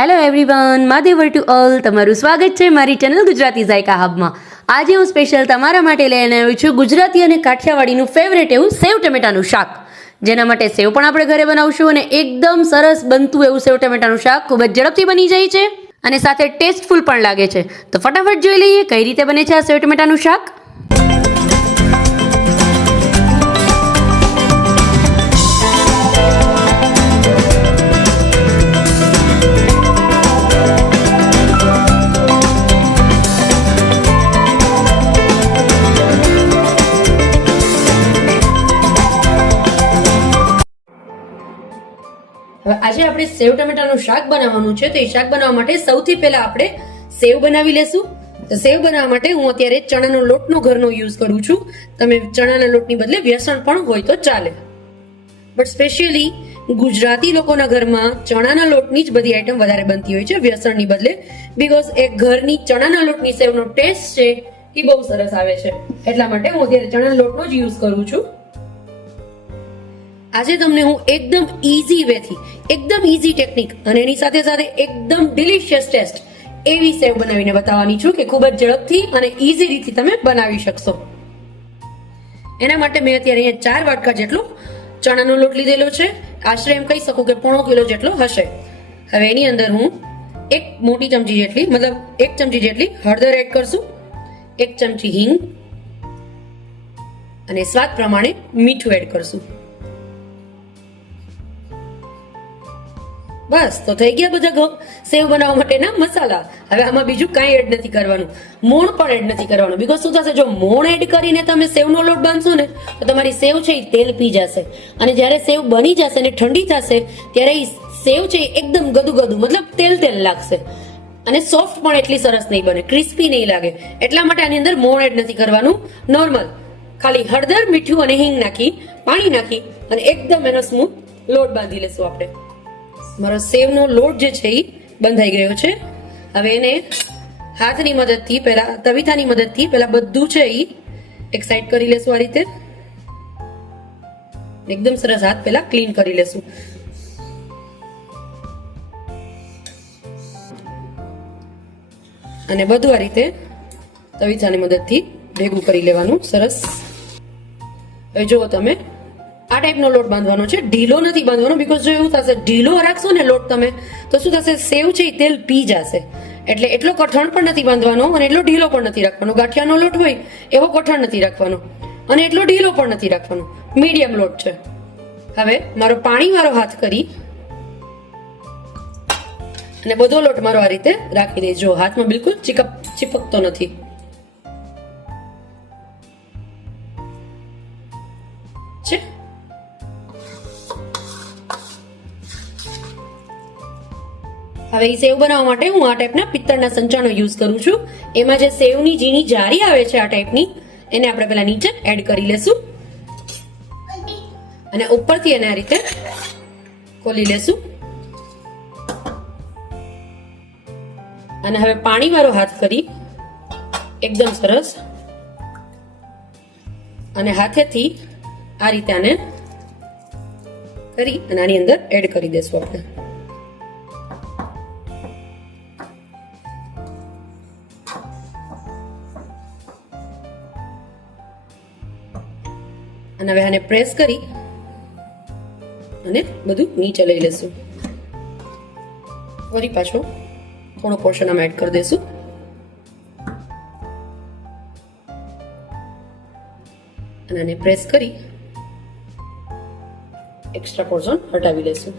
Hello everyone, માધેવર to all. તમારું સ્વાગત છે મારી ચેનલ ગુજરાતી ઝાયકા હબમાં. આજે હું સ્પેશિયલ તમારા માટે લઈને આવી છું ગુજરાતી અને કાઠિયાવાડીનું ફેવરેટ એવું સેવ ટમેટાનું શાક. જેના માટે સેવ પણ આપણે ઘરે બનાવશું અને એકદમ સરસ બનતું એવું સેવ ટમેટાનું શાક ખૂબ જ ઝડપથી બની જાય છે અને સાથે ટેસ્ટફુલ પણ લાગે છે. તો ફટાફટ જોઈ લઈએ કઈ રીતે બને છે આ સેવ ટમેટાનું શાક. હવે આજે આપણે સેવ ટમેટાનું શાક બનાવવાનું છે. તો એ શાક બનાવવા માટે સૌથી પહેલા આપણે સેવ બનાવી લેશું. તો સેવ બનાવવા માટે હું અત્યારે ચણાનો લોટનો ઘરનો યુઝ કરું છું. તમે ચણાના લોટની બદલે વ્યસન પણ હોય તો ચાલે, બટ સ્પેશિયલી ગુજરાતી લોકોના ઘરમાં ચણાના લોટની જ બધી આઈટમ વધારે બનતી હોય છે વ્યસનની બદલે, બીકોઝ એ ઘરની ચણાના લોટની સેવનો ટેસ્ટ છે એ બહુ સરસ આવે છે. એટલા માટે હું અત્યારે ચણાના લોટનો જ યુઝ કરું છું. આજે તમને હું એકદમ ઈઝી વેથી, એકદમ ઈઝી ટેકનિક અને એની સાથે સાથે એકદમ ડિલિશિયસ ટેસ્ટ એવી સેવ બનાવીને બતાવવાની છું કે ખૂબ જ ઝડપથી અને ઈઝી રીતથી તમે બનાવી શકશો. એના માટે મેં અત્યારે અહીંયા 4 વાટકા જેટલો ચણાનો લોટ લીધેલો છે. આશરે એમ કહી શકું કે 1.5 કિલો જેટલો હશે. હવે એની અંદર હું 1 મોટી ચમચી જેટલી, મતલબ 1 ચમચી જેટલી હળદર એડ કરશું, 1 ચમચી હિંગ અને સ્વાદ પ્રમાણે મીઠું એડ કરશું. બસ, તો થઈ ગયા બધા સેવ બનાવવા માટેના મસાલા. હવે આમાં બીજું કાંઈ એડ નથી કરવાનું, મોણ પણ એડ નથી કરવાનું. બીકોઝ શું થશે, જો મોણ એડ કરીને તમે સેવનો લોટ બાંધશો ને તો તમારી સેવ છે એ તેલ પી જશે અને જ્યારે સેવ બની જશે ને ઠંડી થશે ત્યારે એ સેવ છે એકદમ ગદુ ગદુ, મતલબ તેલ તેલ લાગશે અને સોફ્ટ પણ એટલી સરસ નહીં બને, ક્રિસ્પી નહીં લાગે. એટલા માટે આની અંદર મોણ એડ નથી કરવાનું. નોર્મલ ખાલી હળદર, મીઠું અને હિંગ નાખી, પાણી નાખી અને એકદમ એનો સ્મૂથ લોટ બાંધી લેશું આપણે. મારો સેવનો લોટ જે છે એ બંધાઈ ગયો છે. હવે એને હાથની મદદથી, પહેલા તવીથાની મદદથી પહેલા બધું છે એ એક સાઈડ કરી લેશું. આ રીતે એકદમ સરસ હાથ પહેલા ક્લીન કરી લેશું. અને બધું આ રીતે તવીથાની મદદથી ભેગું કરી લેવાનું સરસ. હવે જુઓ તમે, આ ટાઈપનો લોટ બાંધવાનો છે, ઢીલો નથી બાંધવાનો. બીકોઝ જો એવું થશે, ઢીલો રાખશો ને લોટ તમે, તો શું થશે, સેવ છે એ તેલ પી જશે. એટલે એટલો કઠણ પણ નથી બાંધવાનો અને એટલો ઢીલો પણ નથી રાખવાનો. ગાંઠિયાનો લોટ હોય એવો કઠણ નથી રાખવાનો અને એટલો ઢીલો પણ નથી રાખવાનો, મીડિયમ લોટ છે. હવે મારો પાણી વાળો હાથ કરી અને બધો લોટ મારો આ રીતે રાખી દેજો. હાથમાં બિલકુલ ચીપકતો નથી. હવે એ સેવ બનાવવા માટે હું આ ટાઈપના પિત્તળના સંચાનો યુઝ કરું છું. એમાં જે સેવની ઝીણી જારી આવે છે આ ટાઈપની, એને આપણે પેલા નીચે એડ કરી લેશું અને ઉપરથી એને આ રીતે ખોલી લેશું. અને હવે પાણી વાળો હાથ કરી એકદમ સરસ અને હાથેથી આ રીતે આને કરી અને આની અંદર એડ કરી દેશું આપણે. અને હવે આને પ્રેસ કરી અને બધું નીચે લઈ લેશું. ફરી પાછો થોડો પોર્શન આમાં એડ કરી દેશું અને આને પ્રેસ કરી એક્સ્ટ્રા પોર્શન હટાવી લેશું.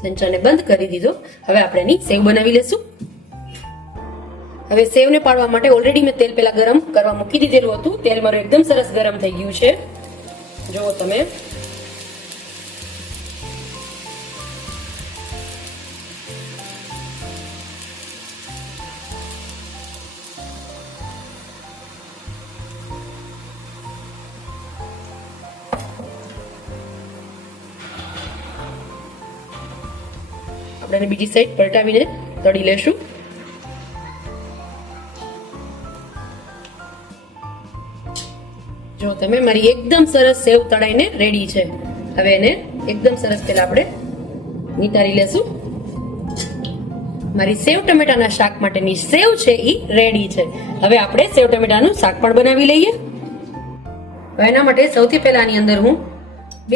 સંચાને બંધ કરી દીધો. હવે આપણે એની સેવ બનાવી લેશું. હવે સેવને પાડવા માટે ઓલરેડી મેં તેલ પેલા ગરમ કરવા મૂકી દીધેલું હતું. તેલ મારું એકદમ સરસ ગરમ થઈ ગયું છે, જુઓ તમે. આપણે એને બીજી સાઈડ પલટાવીને તળી લેશું. જો તમે મારી એકદમ સરસ સેવ તળાઈને રેડી છે. હવે એને એકદમ સરસ પેલા આપણે નિતારી લેશું. મારી સેવ ટમેટાના શાક માટેની સેવ છે ઈ રેડી છે. હવે આપણે સેવ ટમેટાનું શાક પણ બનાવી લઈએ. એના માટે સૌથી પહેલા આની અંદર હું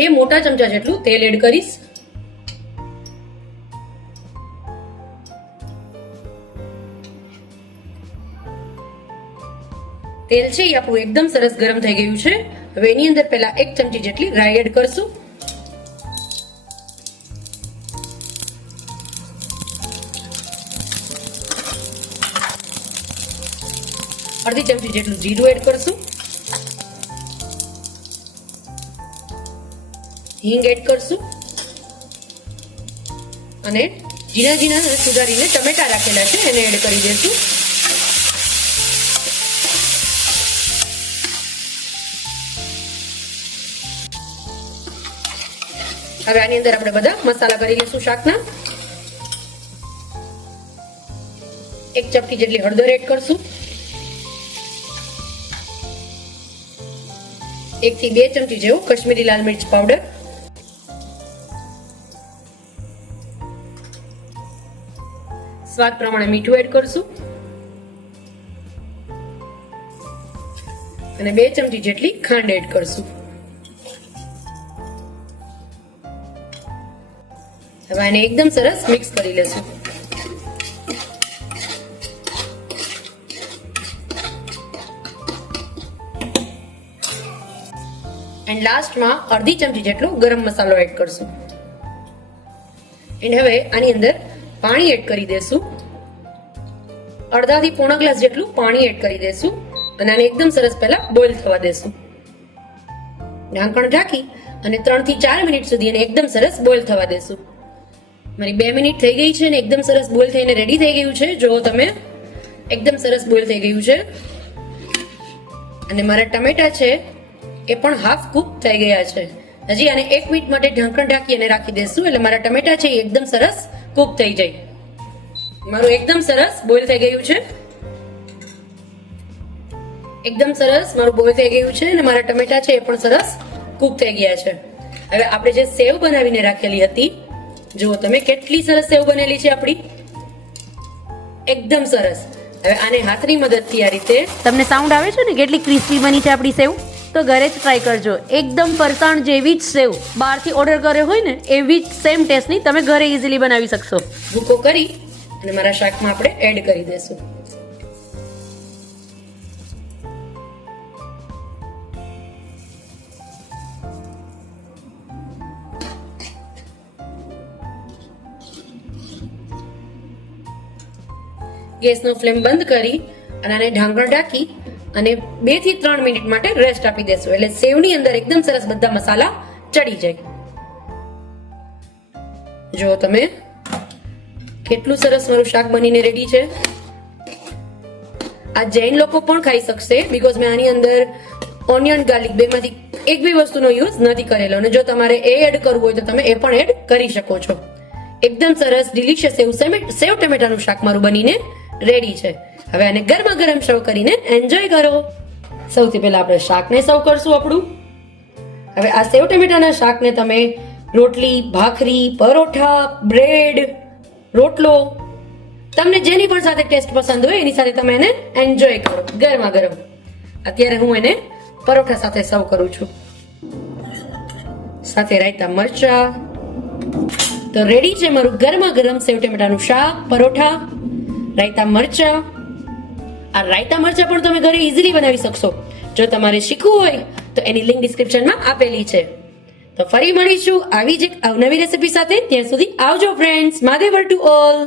2 મોટા ચમચા જેટલું તેલ એડ કરીશ. તેલ છે એ આપણું એકદમ સરસ ગરમ થઈ ગયું છે. હવે એની અંદર પહેલા 1 ચમચી જેટલી રાઈ એડ કરશું. અડધી ચમચી જેટલું જીરું એડ કરશું. હિંગ એડ કરશું અને ઝીણા ઝીણા સુધારીને ટમેટા રાખેલા છે એને એડ કરી દઈશું. હવે આની અંદર આપણે બધા મસાલા કરી લઈશું શાકના. 1 ચપટી જેટલી હળદર એડ કરશું. 1 થી 2 ચમચી જેવું કશ્મીરી લાલ મિર્ચ પાવડર, સ્વાદ પ્રમાણે મીઠું એડ કરશું અને 2 ચમચી જેટલી ખાંડ એડ કરશું. હવે આને એકદમ સરસ મિક્સ કરી લેશું. એન્ડ લાસ્ટમાં અડધી ચમચી જેટલો ગરમ મસાલો એડ કરશું. એન્ડ હવે આની અંદર પાણી એડ કરી દેશું. અડધાથી પોણા ગ્લાસ જેટલું પાણી એડ કરી દેશું અને આને એકદમ સરસ પહેલા બોઇલ થવા દેશું. ઢાંકણ ઢાંકી અને 3 થી 4 મિનિટ સુધી એને એકદમ સરસ બોઇલ થવા દેશું. મારી 2 મિનિટ થઈ ગઈ છે અને એકદમ સરસ બોઇલ થઈને રેડી થઈ ગયું છે. જો તમે એકદમ સરસ બોઇલ થઈ ગયું છે અને મારા ટમેટા છે એ પણ હાફ કુક થઈ ગયા છે. હજી આને 1 મિનિટ માટે ઢાંકણ ઢાંકી અને રાખી દેશું એટલે મારા ટમેટા છે એ એકદમ સરસ કુક થઈ જાય. મારું એકદમ સરસ બોઇલ થઈ ગયું છે. એકદમ સરસ મારું બોઇલ થઈ ગયું છે અને મારા ટમેટા છે એ પણ સરસ કુક થઈ ગયા છે. હવે આપણે જે સેવ બનાવીને રાખેલી હતી, જુઓ તમે કેટલી સરસ સેવ બનેલી છે આપણી, એકદમ સરસ. હવે આને હાથની મદદથી આ રીતે, તમને સાઉન્ડ આવે છે ને કેટલી ક્રિસ્પી બની છે આપણી સેવ? તો ઘરે જ ટ્રાય કરજો. એકદમ ફરસાણ જેવી જ સેવ બહારથી ઓર્ડર કર્યો હોય ને એવી જ સેમ ટેસ્ટની તમે ઘરે ઇઝીલી બનાવી શકશો. ભૂકો કરી અને મારા શાકમાં આપણે એડ કરી દેશું. ગેસનો ફ્લેમ બંધ કરી અને આને ઢાંકણ ઢાંકી અને 2 થી 3 મિનિટ માટે રેસ્ટ આપી દેશું એટલે સેવની અંદર એકદમ સરસ બધા મસાલા ચડી જાય. જો તમે કેટલું સરસ મારું શાક બનીને રેડી છે. આ જૈન લોકો પણ ખાઈ શકશે બીકોઝ મેં આની અંદર ઓનિયન ગાર્લિક બેમાંથી એક બી વસ્તુનો યુઝ નથી કરેલો અને જો તમારે એ એડ કરવું હોય તો તમે એ પણ એડ કરી શકો છો. એકદમ સરસ ડિલિશિયસ એવું સેવ ટમેટાનું શાક મારું બનીને રેડી છે. હવે આને ગરમા ગરમ સર્વ કરીને એન્જોય કરો. સૌથી પહેલા આપણે શાકને સર્વ કરશું આપણું. હવે આ સેવ ટમેટાના શાકને તમે રોટલી, ભાખરી, પરોઠા, બ્રેડ, રોટલો, તમને જેની પણ સાથે ટેસ્ટ પસંદ હોય એની સાથે તમે એને એન્જોય કરો ગરમા ગરમ. અત્યારે હું એને પરોઠા સાથે સર્વ કરું છું, સાથે રાયતા મરચા. તો રેડી છે મારું ગરમા ગરમ સેવ ટમેટાનું શાક, પરોઠા, રાયતા મરચા. આ રાયતા મરચા પણ તમે ઘરે ઇઝીલી બનાવી શકશો. જો તમારે શીખવું હોય તો એની લિંક ડિસ્ક્રિપ્શનમાં આપેલી છે. તો ફરી મળીશું આવી જ એક અવનવી રેસીપી સાથે. ત્યાં સુધી આવજો ફ્રેન્ડ્સ. માદેવર to all.